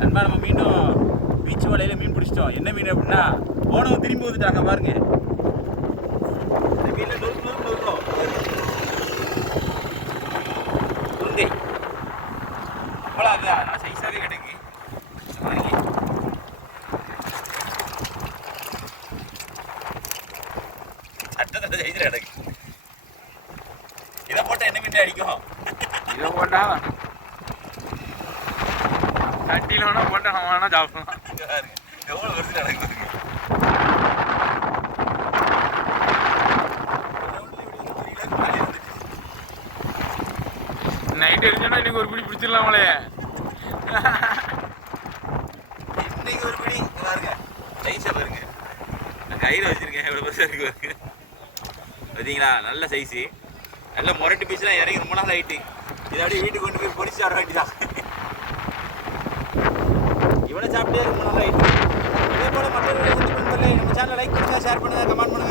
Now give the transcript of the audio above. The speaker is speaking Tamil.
நண்பா நம்ம மீண்டும் பீச் வலையில் மீன் பிடிச்சிட்டோம். என்ன மீன் அப்படின்னா போனவங்க திரும்பி வந்துட்டாங்க பாருங்க. இந்த மீனில் நொறுக்கும் முருங்கை அப்போலாம் அதுதான் நல்லா சைஸாகவே கிடைக்கு. சட்டத்தில் சைஸில் கிடைக்கு. இதை போட்டால் என்ன மீன் அடிக்கும்? இதை போட்டா சட்டியில் வேணால் போட்டு அவன் வேணால் சாப்பிடலாம். எவ்வளோ வருஷம் நடக்குது. நைட் எரிஞ்சோன்னா இன்னைக்கு ஒரு பிடி பிடிச்சிடலாமலே. இன்னைக்கு ஒரு பிடி பாருங்க, சைஸை பாருங்க. நான் கையில் வச்சிருக்கேன், எவ்வளோ பெருசாக இருக்கு பாருங்க. பார்த்தீங்களா, நல்ல சைஸு. நல்ல முரட்டு பீஸ்லாம் இறங்கி ரொம்ப நாள் ஆகிட்டு. இதை அப்படியே வீட்டுக்கு கொண்டு போய் பொடிச்சு வர வேண்டியதான். இவ்வளோ சாப்பிட்டே ரொம்ப நாள் ஆகிட்டு. இதே போல் மற்ற நம்ம சேனலை லைக் பண்ணுங்கள், ஷேர் பண்ணுங்கள், கமெண்ட் பண்ணுங்கள்.